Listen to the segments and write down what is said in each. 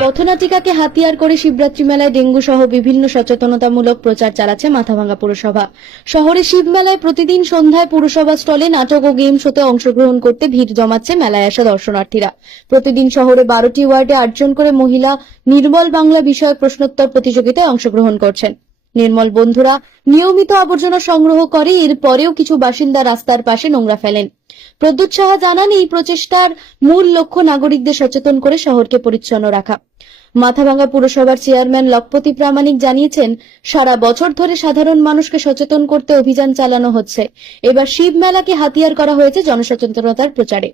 পথনাটিকাকে হাতিয়ার করে শিবরাত্রি মেলায় ডেঙ্গু সহ বিভিন্ন সচেতনতামূলক প্রচার চালাচ্ছে মাথাভাঙ্গা পুরসভা। শহরে শিব মেলায় প্রতিদিন সন্ধ্যায় পুরসভা স্টলে নাটক ও গেম শোতে অংশগ্রহণ করতে ভিড় জমাচ্ছে মেলায় আসা দর্শনার্থীরা। প্রতিদিন শহরে বারোটি ওয়ার্ডে আটজন করে মহিলা নির্মল বাংলা বিষয়ক প্রশ্নোত্তর প্রতিযোগিতায় অংশগ্রহণ করছেন। নির্মল বন্ধুরা, নিয়মিত আবর্জনা সংগ্রহ করে এর পরেও কিছু বাসিন্দা রাস্তার পাশে নোংরা ফেলেন। প্রদ্যুৎ সাহা জানান, এই প্রচেষ্টার মূল লক্ষ্য নাগরিকদের সচেতন করে শহরকে পরিচ্ছন্ন রাখা। মাথাভাঙ্গা পুরসভার চেয়ারম্যান লক্ষপতি প্রামাণিক জানিয়েছেন, সারা বছর ধরে সাধারণ মানুষকে সচেতন করতে অভিযান চালানো হচ্ছে। এবার শিব মেলাকে হাতিয়ার করা হয়েছে জনসচেতনতার প্রচারে।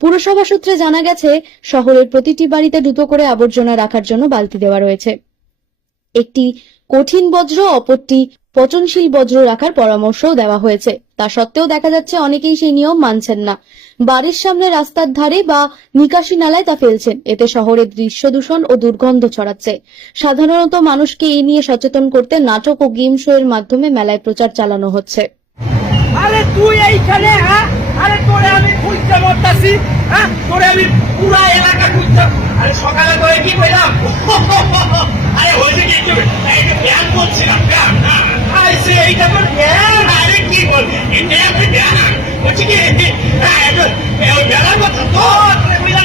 পুরসভা সূত্রে জানা গেছে, শহরের প্রতিটি বাড়িতে দুটো করে আবর্জনা রাখার জন্য বালতি দেওয়া রয়েছে। একটি কঠিন বজ্র, অপরটি পচনশীল বজ্র রাখার পরামর্শও দেওয়া হয়েছে। তা সত্ত্বেও দেখা যাচ্ছে অনেকেই সেই নিয়ম মানছেন না। বাড়ির সামনে রাস্তার ধারে বা নিকাশি নালায় তা ফেলছেন। এতে শহরে দৃশ্য দূষণ ও দুর্গন্ধ ছড়াচ্ছে। সাধারণত মানুষকে এই নিয়ে সচেতন করতে নাটক ও গেম শো এর মাধ্যমে মেলায় প্রচার চালানো হচ্ছে। আরে হ্যাঁ? হ্যাঁ? সকালে আরে সে এইটা আরে কি বল এটা একটা ব্যায়াম বলছি কি? হ্যাঁ বেলার কথা তো।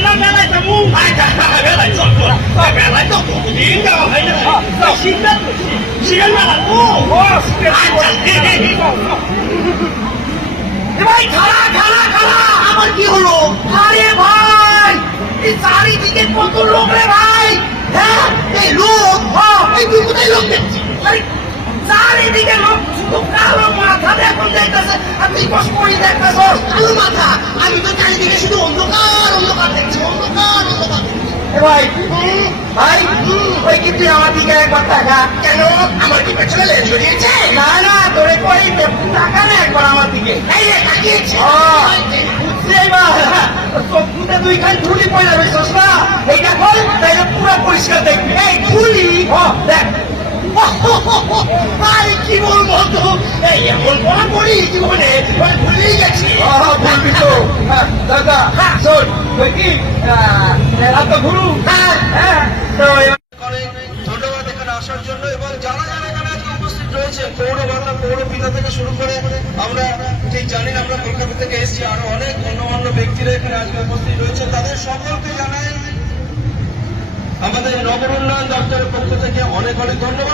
না বেলায় তো মুখ আচ্ছা বেলায় চল চল। বেলায় তো দিন দেওয়া হয় না। তো শিখা না ও আচ্ছা ভাই খালা খালা খালা। আমার কি হলো? আরে ভাই চারিদিকে কত লোক রে ভাই। হ্যাঁ এই লোক এই তুই কোথায় লোক দেখছিস আরে, চারিদিকে লোক শুধু কালো মাথা দেখুন দেখতেছে আর তুই কষ্ট করে দেখতেছ। কালো মাথা। আমি তো চারিদিকে শুধু অন্ধকার অন্ধকার দেখছি অন্ধকার অন্ধকার ভাই ভাই ওই কি তুই আমার দিকে একবার টাকা কেন? আমার কি পেছনে লেন জড়িয়েছে না না তোরে কই টাকা না একবার আমার দিকে। এই তাকিয়েছে। বুঝছি এবার। চোখে তুই খালি ধুলি পয়লা বেশস না এইটা কল আরে কি বলব তো? এই এমন বলা করি জীবনে ভুলেই গেছি। ভুলবি তো। দাদা শোন কি এত ঘুরু হ্যাঁ। হ্যাঁ তো ধন্যবাদ এখানে আসার জন্য এবং যারা যারা এখানে আজকে উপস্থিত রয়েছে পৌর বাংলা পৌর পিতা থেকে শুরু করে আমরা ঠিক জানি আমরা কলকাতা থেকে এসেছি আরও অনেক গণ্যমান্য ব্যক্তিরা এখানে আজকে উপস্থিত রয়েছে। তাদের সকলকে জানাই আমাদের নগর উন্নয়ন দপ্তরের পক্ষ থেকে অনেক অনেক ধন্যবাদ।